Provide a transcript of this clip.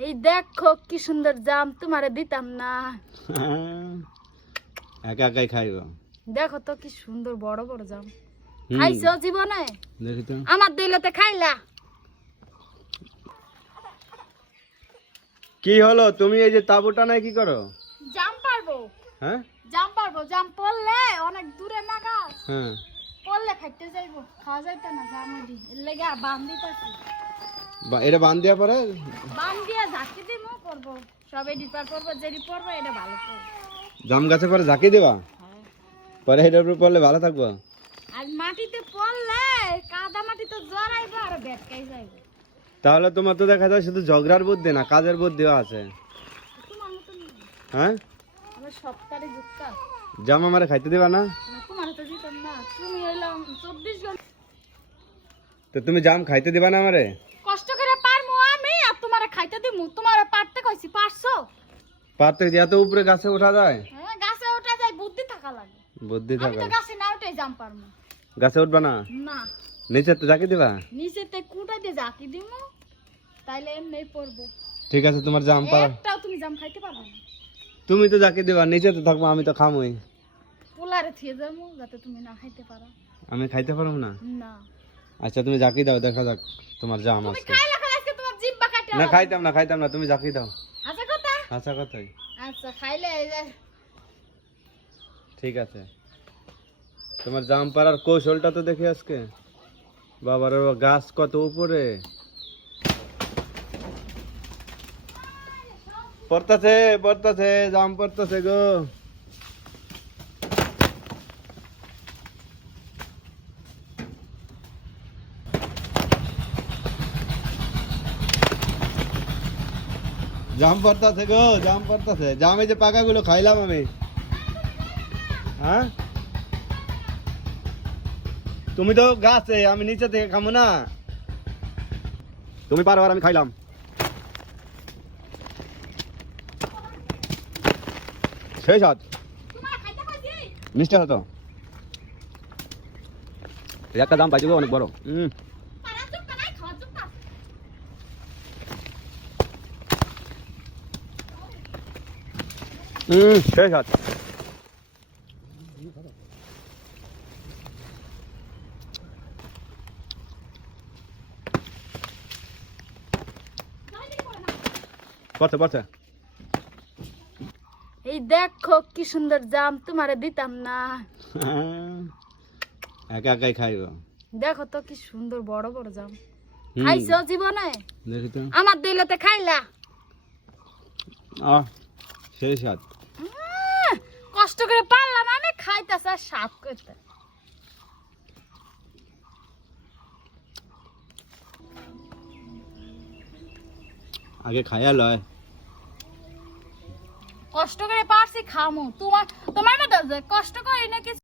এই দেখো কি সুন্দর জাম তোমারে দিতাম না। একা একাই খাইব। দেখো তো কি সুন্দর বড় বড় জাম। খাইছো জীবনে? দেখি তো। আমার দইলতে খাইলা? কি হলো? তুমি এই যে তাবুটা নাই কি করো? জাম পারব। হ্যাঁ? জাম পারব। জাম পড়লে অনেক দূরে না গাছ? হ্যাঁ। পড়লে খাইতে যাইবো। খাওয়া যাইতো না জাম এর লেগে বান দিতেছি। বা- এটা বান দেওয়া পরে? বান দিয়ে ঝাঁকি দিমো করব সবে ডিপার যেটি পড়ব এটা ভালো করব জাম গাছে পরে ঝাঁকি দেবা। পরে এটার উপর পড়লে ভালো থাকব? আর মাটিতে পড়লে কাদা মাটি তো জড়াইবো আর বেটকাই যাইবো। তাহলে তোমার তো দেখা যায় শুধু ঝগড়ার বুদ্ধি না কাজের বুদ্ধিও আছে। হ্যাঁ? আমার যুক্ত জাম আমারে খাইতে দিবা না? তোমার তো দিতাম না। তুমি হইলাম চব্বিশ ঘণ্টা তো তুমি জাম খাইতে দিবা না আমারে কষ্ট করে পারমু আমি আর তোমার তোমার পারতে কইছি পারছ? পারতে এত উপরে গাছে ওঠা যায়? হ্যাঁ গাছে ওঠা যায় বুদ্ধি থাকা লাগে। বুদ্ধি আমি তো গাছে না উঠে জাম পারমু গাছে উঠবা না? না। নিচে তো ঝাঁকি দিবা? নিচেতে কুটা দিয়ে জাকি দিমু তাইলে এমনি পড়ব। ঠিক আছে তোমার জাম পারা একটাও তুমি জাম খাইতে পারবে না। তুমি তো ঝাঁকি দিবা নিচে তো থাকব আমি তো খামই। পোলারে থিয়ে যাব যাতে তুমি না খাইতে পারো। আমি খাইতে পারব না? না। আচ্ছা তুমি জাকি দাও দেখা যাক তোমার জাম তুমি আজকে খাইলে খাইলে আজকে তোমার জিব্বা কাটে না খাইতাম না খাইতাম না তুমি ঝাঁকি দাও। আচ্ছা কথা? আচ্ছা কথাই। আচ্ছা খাইলে এই যে ঠিক আছে। তোমার জাম পাড়ার কৌশলটা তো দেখি আজকে। বাবার গাছ কত উপরে? পড়তাছে পড়তাছে জাম পড়তেছে গো। জাম পড়তাছে গো জাম পড়তাছে। জামে যে পাকাগুলো খাইলাম আমি। হ্যাঁ? তুমি তো গাছে আমি নিচে থেকে খামো না। তুমি পারো আর আমি খাইলাম। সেই সাত মিষ্টি হতো। একটা দাম পাইছি অনেক বড়। হুম পারা চুপ নাই খাওয়া চুপ কর। হুম এই দেখো কি সুন্দর জাম তোমারে দিতাম না। একা একাই খাইব। দেখো তো কি সুন্দর বড় বড় জাম। খাইছো জীবনে? দেখি তো। আমার দইলতে খাইলা? আহ সেই কষ্ট করে পারলাম আমি খাইতেছে আর সাপ করতে। আগে খাইয়া লয়। কষ্ট করে পারছি খামু। তোমার তোমার মতো কষ্ট করে নাকি কিছু